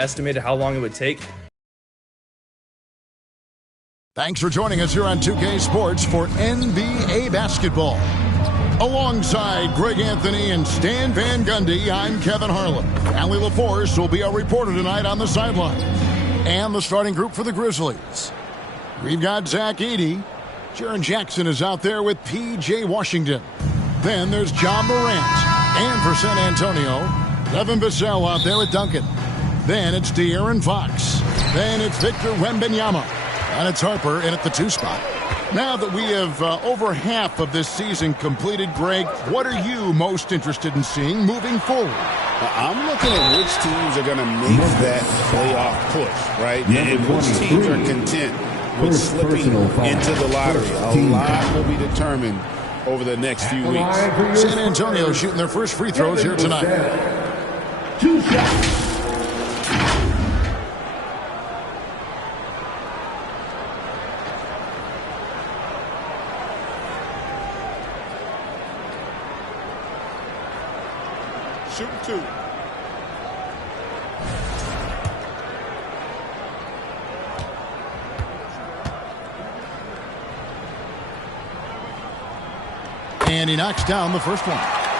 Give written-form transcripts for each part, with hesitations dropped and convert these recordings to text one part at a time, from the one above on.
estimated how long it would take. Thanks for joining us here on 2K Sports for NBA basketball. Alongside Greg Anthony and Stan Van Gundy, I'm Kevin Harlan. Allie LaForce will be our reporter tonight on the sideline. And the starting group for the Grizzlies. We've got Zach Edey. Jaren Jackson is out there with P.J. Washington. Then there's John Morant. And for San Antonio, Devin Vassell out there with Duncan. Then it's De'Aaron Fox. Then it's Victor Wembanyama. And it's Harper in at the 2 spot. Now that we have over half of this season completed, Greg, what are you most interested in seeing moving forward? I'm looking at which teams are going to make that playoff push, right? And which teams are content with slipping into the lottery. A lot will be determined over the next few weeks. San Antonio shooting their first free throws here tonight. 2 shots. Shooting 2. And he knocks down the first one.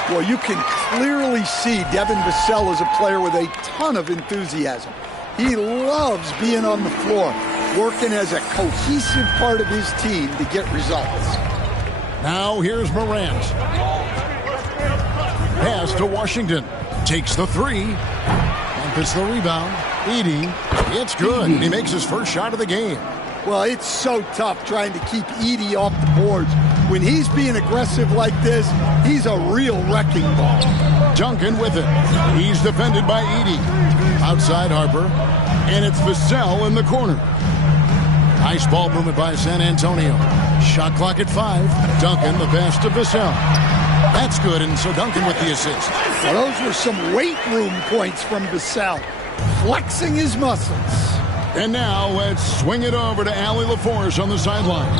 Well, you can clearly see Devin Vassell is a player with a ton of enthusiasm. He loves being on the floor, working as a cohesive part of his team to get results. Now here's Morant. Pass to Washington. Takes the 3. And gets the rebound. Edey. It's good. He makes his first shot of the game. Well, it's so tough trying to keep Edey off the boards. When he's being aggressive like this, he's a real wrecking ball. Duncan with it. He's defended by Edey. Outside Harper. And it's Vassell in the corner. Nice ball movement by San Antonio. Shot clock at 5. Duncan the pass to Vassell. That's good, and so Duncan with the assist. Well, those were some weight room points from Vassell, flexing his muscles. And now let's swing it over to Allie LaForce on the sideline.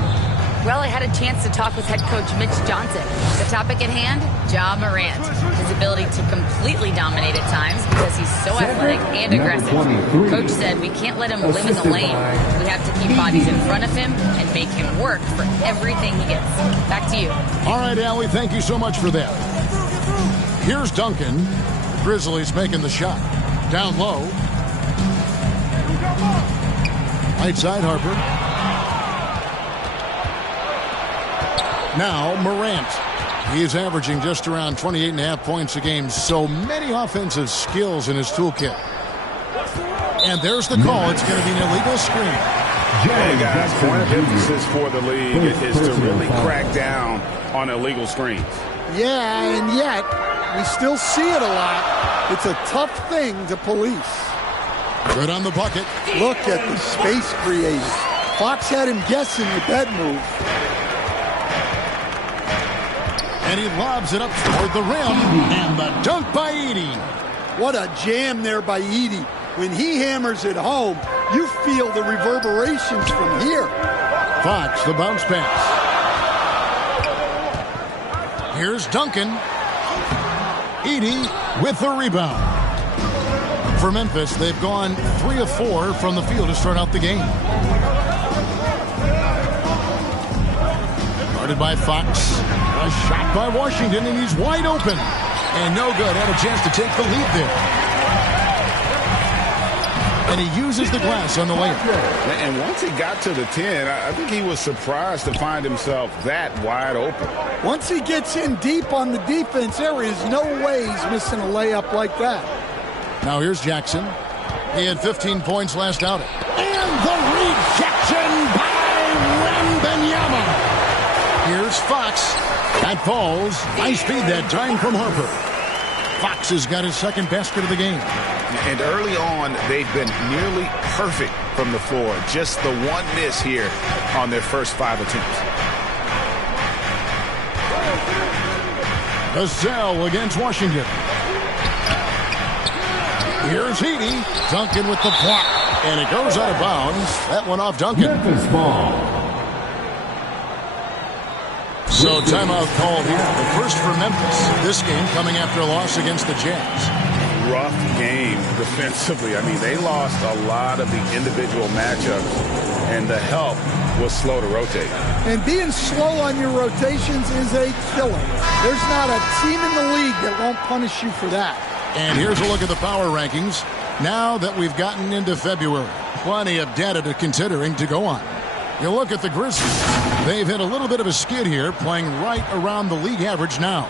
Well, I had a chance to talk with head coach Mitch Johnson. The topic at hand, Ja Morant. His ability to completely dominate at times because he's so athletic and aggressive. Coach said we can't let him live in the lane. We have to keep bodies in front of him and make him work for everything he gets. Back to you. All right, Allie, thank you so much for that. Here's Duncan. Grizzlies making the shot. Down low. Right side, Harper. Now Morant. He is averaging just around 28.5 points a game. So many offensive skills in his toolkit. And there's the call. It's going to be an illegal screen. Hey guys, point of emphasis for the league is to really crack down on illegal screens. Yeah, and yet we still see it a lot. It's a tough thing to police. Good on the bucket. Look at the space created. Fox had him guessing with that move. And he lobs it up toward the rim. And the dunk by Edey. What a jam there by Edey. When he hammers it home, you feel the reverberations from here. Fox, the bounce pass. Here's Duncan. Edey with the rebound. For Memphis, they've gone 3 of 4 from the field to start out the game. Guarded by Fox. A shot by Washington, and he's wide open. And no good. Had a chance to take the lead there. And he uses the glass on the layup. And once he got to the 10, I think he was surprised to find himself that wide open. Once he gets in deep on the defense, there is no way he's missing a layup like that. Now here's Jackson. He had 15 points last outing. And the rejection by Wembanyama. Here's Fox. That falls. Nice feed that time from Harper. Fox has got his second basket of the game. And early on, they've been nearly perfect from the floor. Just the one miss here on their first 5 attempts. Vassell against Washington. Here's Edey. Duncan with the block. And it goes out of bounds. That one off Duncan. Memphis ball. So timeout called here. The first for Memphis. This game coming after a loss against the Jazz. rough game defensively. I mean, they lost a lot of the individual matchups, and the help was slow to rotate. And being slow on your rotations is a killer. There's not a team in the league that won't punish you for that. And here's a look at the power rankings. Now that we've gotten into February, plenty of data to considering to go on. You look at the Grizzlies. They've hit a little bit of a skid here, playing right around the league average now.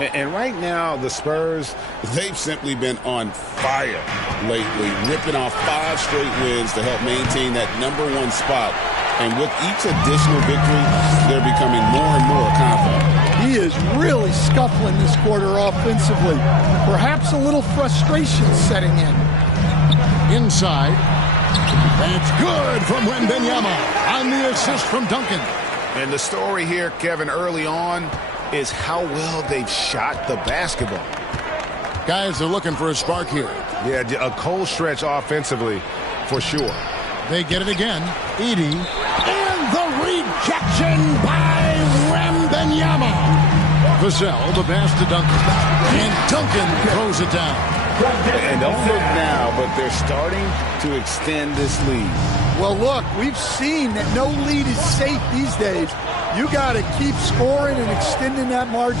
And right now, the Spurs, they've simply been on fire lately, ripping off 5 straight wins to help maintain that #1 spot. And with each additional victory, they're becoming more and more confident. He is really scuffling this quarter offensively. Perhaps a little frustration setting in. Inside. That's good from Wembanyama on the assist from Duncan. And the story here, Kevin, early on is how well they've shot the basketball. Guys are looking for a spark here. Yeah, a cold stretch offensively for sure. They get it again. Edey. And the rejection by Wembanyama. Vassell, the pass to Duncan. And Duncan throws it down. And don't look now, but they're starting to extend this lead. Well, look, we've seen that no lead is safe these days. You got to keep scoring and extending that margin.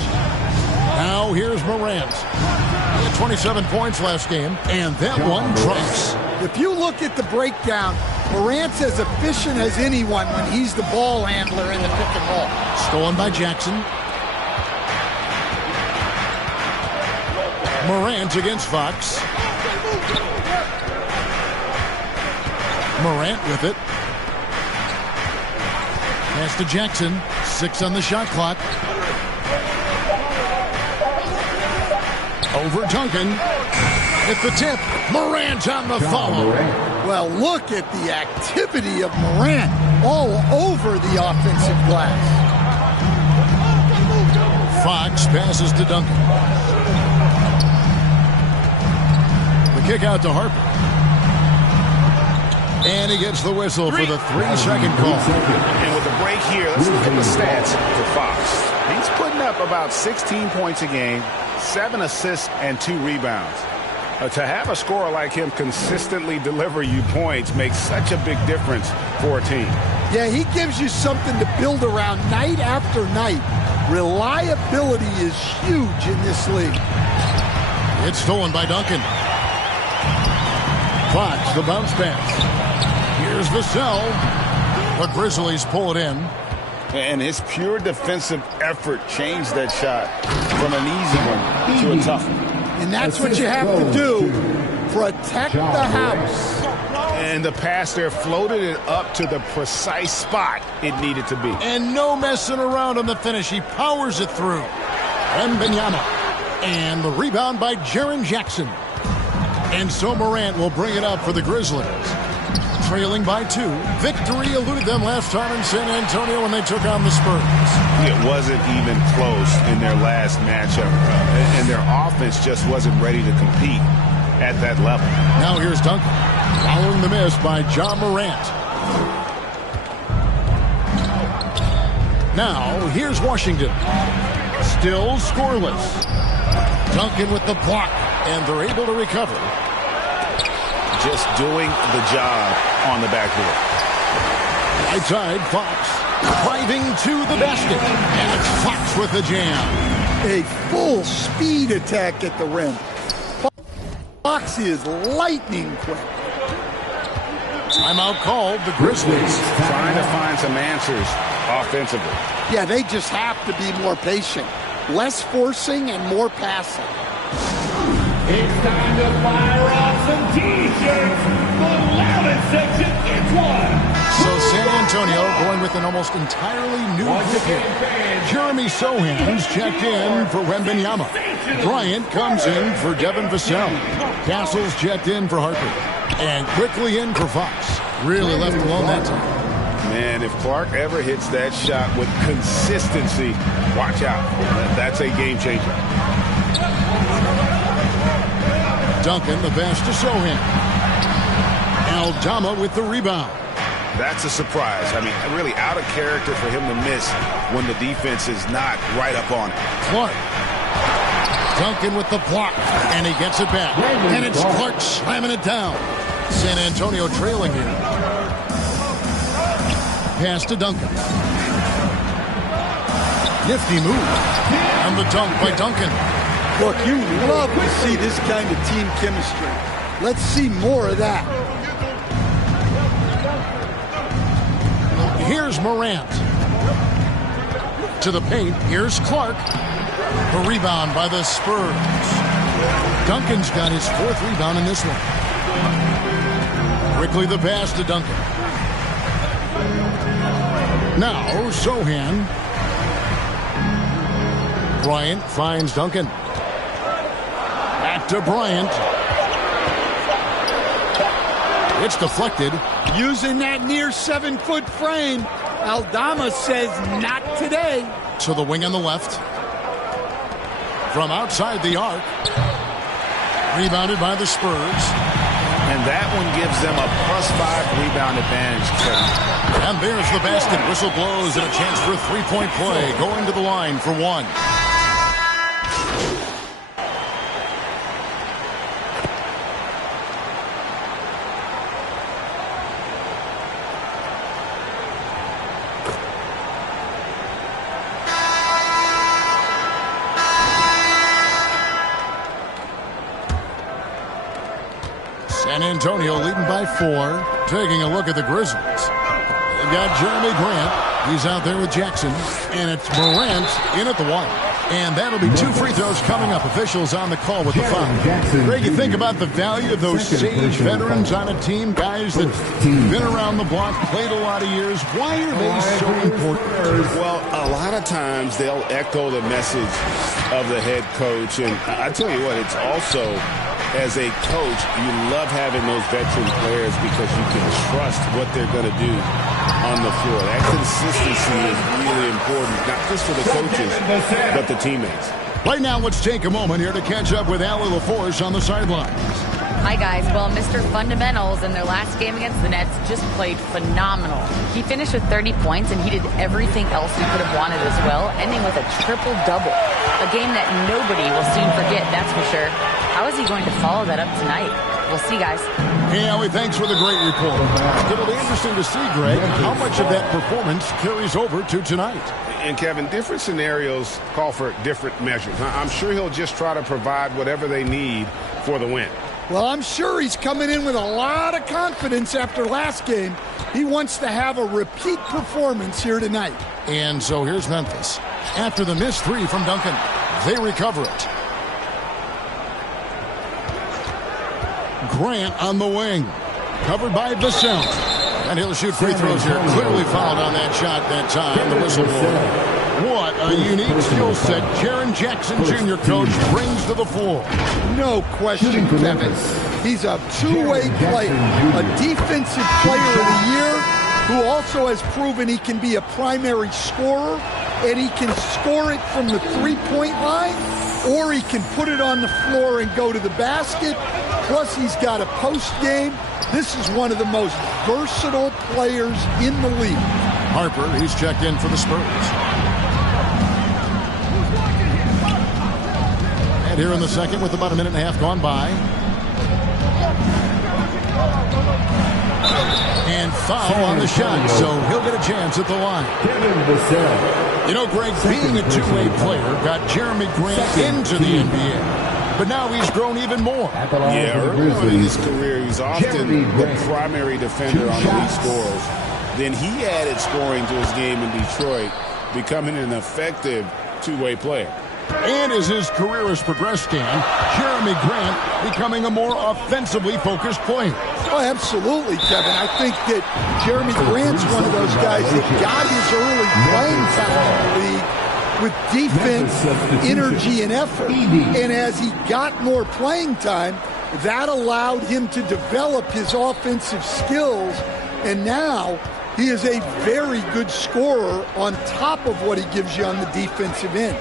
Now here's Morant. He had 27 points last game, and that one drops. If you look at the breakdown, Morant's as efficient as anyone when he's the ball handler in the pick and roll. Stolen by Jackson. Morant against Fox. Morant with it. Pass to Jackson. 6 on the shot clock. Over Duncan. At the tip. Morant on the follow. Well, look at the activity of Morant all over the offensive glass. Fox passes to Duncan. The kick out to Harper. And he gets the whistle for the 3-second call. And with the break here, let's look at the stats for Fox. He's putting up about 16 points a game, 7 assists, and 2 rebounds. To have a scorer like him consistently deliver you points makes such a big difference for a team. Yeah, he gives you something to build around night after night. Reliability is huge in this league. It's stolen by Duncan. Fox, the bounce pass. Here's Vassell. The Grizzlies pull it in. And his pure defensive effort changed that shot from an easy one to a tough one. And that's what you have to do. Protect the house. And the pass there floated it up to the precise spot it needed to be. And no messing around on the finish. He powers it through. Wembanyama. And the rebound by Jaren Jackson. And so Morant will bring it up for the Grizzlies. Trailing by 2. Victory eluded them last time in San Antonio when they took on the Spurs. It wasn't even close in their last matchup. And their offense just wasn't ready to compete at that level. Now here's Duncan. Following the miss by John Morant. Now here's Washington. Still scoreless. Duncan with the block. And they're able to recover. Just doing the job on the backboard. Right side, Fox. Driving to the basket. And it's Fox with the jam. A full speed attack at the rim. Fox is lightning quick. Timeout called. The Grizzlies trying to find some answers offensively. Yeah, they just have to be more patient. Less forcing and more passing. It's time to fire off some T-shirts. The loudest section gets one. So San Antonio going with an almost entirely new pick. Jeremy Sohan's checked in for Wembanyama. Bryant comes in for Devin Vassell. Castle's checked in for Harper. And quickly in for Fox. Really left alone that time. Man, if Clark ever hits that shot with consistency, watch out. That's a game changer. Duncan, the pass to Sohan. Aldama with the rebound. That's a surprise. I mean, really out of character for him to miss when the defense is not right up on it. Clark. Duncan with the block, and he gets it back. And it's Clark slamming it down. San Antonio trailing here. Pass to Duncan. Nifty move. And the dunk by Duncan. Look, you love to see this kind of team chemistry. Let's see more of that. Here's Morant. To the paint. Here's Clark. A rebound by the Spurs. Duncan's got his 4th rebound in this one. Quickly the pass to Duncan. Now, Sohan. Bryant finds Duncan. Back to Bryant. It's deflected. Using that near 7-foot frame. Aldama says not today. To the wing on the left. From outside the arc. Rebounded by the Spurs. And that one gives them a +5 rebound advantage. And there's the basket. Whistle blows and a chance for a 3-point play. Going to the line for 1. San Antonio leading by 4. Taking a look at the Grizzlies. They've got Jeremy Grant. He's out there with Jackson. And it's Morant in at the 1. And that'll be 2 free throws coming up. Officials on the call with the foul. Greg, you think about the value of those sage veterans on a team, guys that been around the block, played a lot of years. Why are they so important? Well, a lot of times they'll echo the message of the head coach. And I tell you what, it's also, as a coach, you love having those veteran players because you can trust what they're going to do on the floor. That consistency is really important, not just for the coaches, but the teammates. Right now, let's take a moment here to catch up with Allie LaForce on the sidelines. Hi, guys. Well, Mr. Fundamentals in their last game against the Nets just played phenomenal. He finished with 30 points, and he did everything else we could have wanted as well, ending with a triple-double. A game that nobody will soon forget, that's for sure. How is he going to follow that up tonight? We'll see, guys. Hey, Allie, thanks for the great report. It'll be interesting to see, Greg, how much of that performance carries over to tonight. And, Kevin, different scenarios call for different measures. I'm sure he'll just try to provide whatever they need for the win. Well, I'm sure he's coming in with a lot of confidence after last game. He wants to have a repeat performance here tonight. And so here's Memphis. After the missed 3 from Duncan, they recover it. Grant on the wing. Covered by Vassell. And he'll shoot free throws here. Clearly fouled on that shot that time. The whistle blew. What a unique skill set Jaren Jackson Jr., coach, brings to the floor. No question, Kevin. He's a two-way player. A defensive player of the year who also has proven he can be a primary scorer, and he can score it from the three-point line, or he can put it on the floor and go to the basket. Plus, he's got a post game. This is one of the most versatile players in the league. Harper, he's checked in for the Spurs. And here in the second with about a minute and a half gone by. And foul on the shot, so he'll get a chance at the line. You know, Greg, being a two-way player got Jeremy Grant into the NBA. But now he's grown even more. Yeah, early on in his career, he's often the primary defender on league scores. Then he added scoring to his game in Detroit, becoming an effective two-way player. And as his career has progressed, Dan, Jeremy Grant becoming a more offensively focused player. Oh, absolutely, Kevin. I think that Jeremy Grant's one of those guys that got his early playing time in the league with defense, energy, and effort. And as he got more playing time, that allowed him to develop his offensive skills. And now he is a very good scorer on top of what he gives you on the defensive end.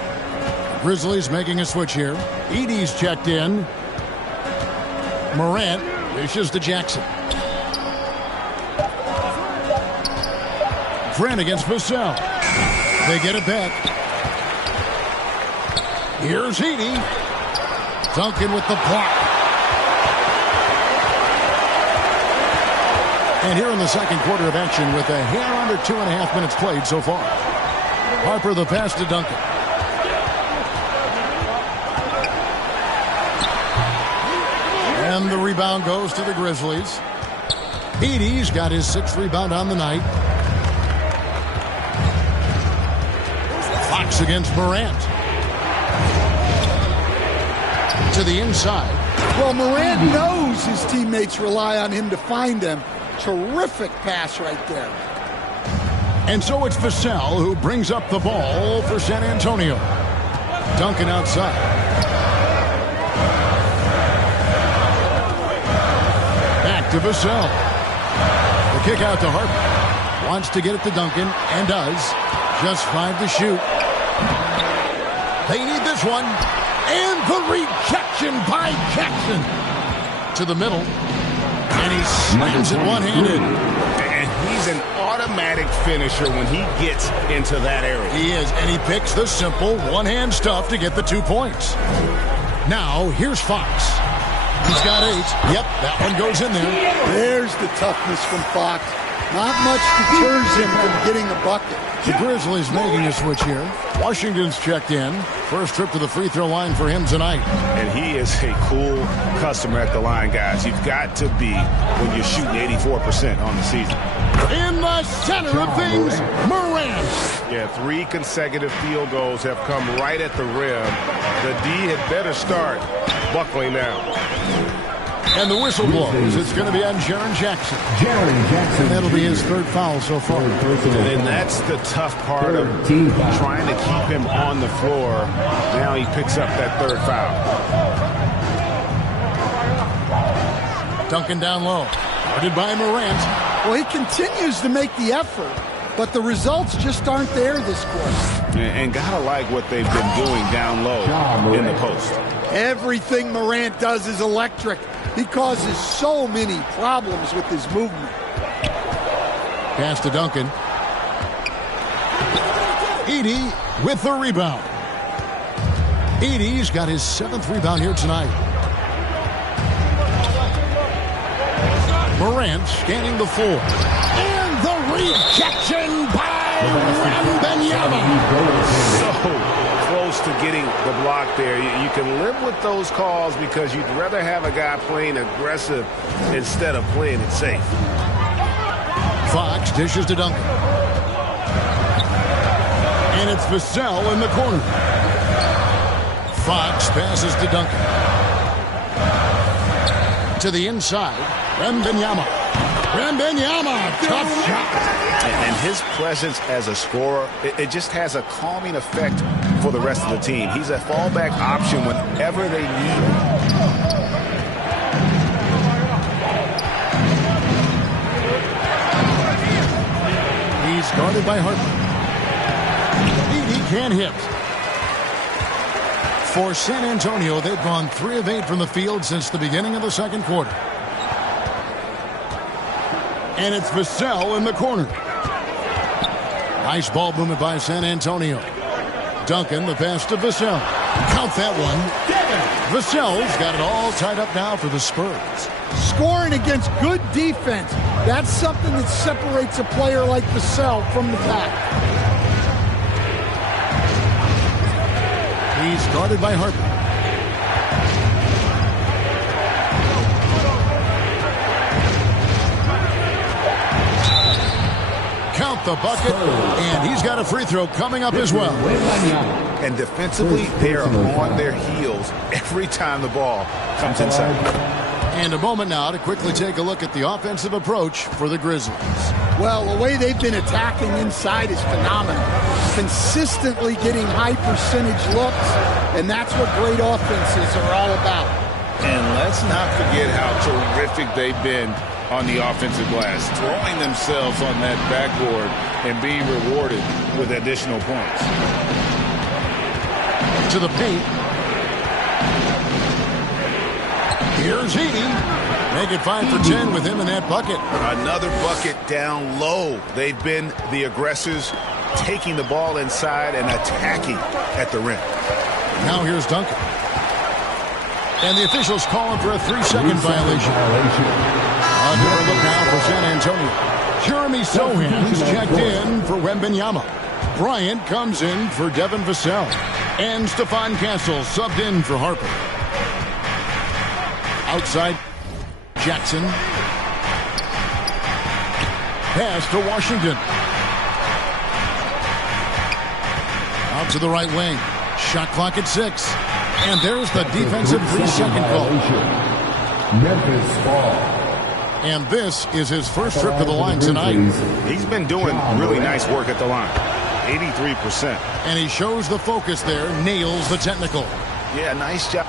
Grizzlies making a switch here. Edey's checked in. Morant dishes to Jackson. Grant against Vassell. They get it back. Here's Edey. Duncan with the block. And here in the second quarter of action with a hair under 2.5 minutes played so far. Harper the pass to Duncan. And the rebound goes to the Grizzlies. Edey's got his 6th rebound on the night. Fox against Morant. To the inside. Well, Morant knows his teammates rely on him to find them. Terrific pass right there. And so it's Vassell who brings up the ball for San Antonio. Duncan outside. Back to Vassell. The kick out to Harper. Wants to get it to Duncan and does. Just 5 to shoot. They need this one. And the rejection by Jackson. To the middle. And he slams it one-handed. And he's an automatic finisher when he gets into that area. He is, and he picks the simple one-hand stuff to get the 2 points. Now, here's Fox. He's got 8. Yep, that one goes in there. There's the toughness from Fox. Not much deters him from getting a bucket. The Grizzlies making a switch here. Washington's checked in. First trip to the free throw line for him tonight. And he is a cool customer at the line, guys. You've got to be when you're shooting 84% on the season. In the center of things, Morant. Yeah, 3 consecutive field goals have come right at the rim. The D had better start buckling now. And the whistle blows. It's going to be on Jaren Jackson. And that'll be his 3rd foul so far. And that's the tough part of trying to keep him on the floor. Now he picks up that 3rd foul. Duncan down low. Guarded by Morant. Well, he continues to make the effort, but the results just aren't there this quarter. And gotta like what they've been doing down low in the post. Everything Morant does is electric. He causes so many problems with his movement. Pass to Duncan. Edey with the rebound. Edey's got his 7th rebound here tonight. Morant scanning the floor. And the rejection by Wembanyama. So close to getting the block there. You can live with those calls because you'd rather have a guy playing aggressive instead of playing it safe. Fox dishes to Duncan. And it's Vassell in the corner. Fox passes to Duncan. To the inside. Wembanyama. Tough shot. And his presence as a scorer, it just has a calming effect for the rest of the team. He's a fallback option whenever they need him. He's guarded by Harper. Edey can't hit. For San Antonio, they've gone 3 of 8 from the field since the beginning of the second quarter. And it's Vassell in the corner. Nice ball movement by San Antonio. Duncan, the pass to Vassell. Count that one. Vassell's got it all tied up now for the Spurs. Scoring against good defense. That's something that separates a player like Vassell from the pack. He's guarded by Harper. Count the bucket, and he's got a free throw coming up as well. And defensively, they are on their heels every time the ball comes inside. And a moment now to quickly take a look at the offensive approach for the Grizzlies. Well, the way they've been attacking inside is phenomenal. Consistently getting high percentage looks, and that's what great offenses are all about. And let's not forget how terrific they've been on the offensive glass, throwing themselves on that backboard and being rewarded with additional points. To the paint. Here's Edey. Make it 5 for 10 with him in that bucket. Another bucket down low. They've been the aggressors, taking the ball inside and attacking at the rim. Now here's Duncan. And the officials calling for a 3-second violation. A different look now for San Antonio. Jeremy Sohan's checked in for Wembanyama. Bryant comes in for Devin Vassell. And Stephon Castle subbed in for Harper. Outside, Jackson. Pass to Washington. Out to the right wing. Shot clock at 6. And there's the defensive 3-second call. Memphis ball. And this is his first trip to the line tonight. He's been doing really nice work at the line. 83%. And he shows the focus there, nails the technical. Yeah, nice job.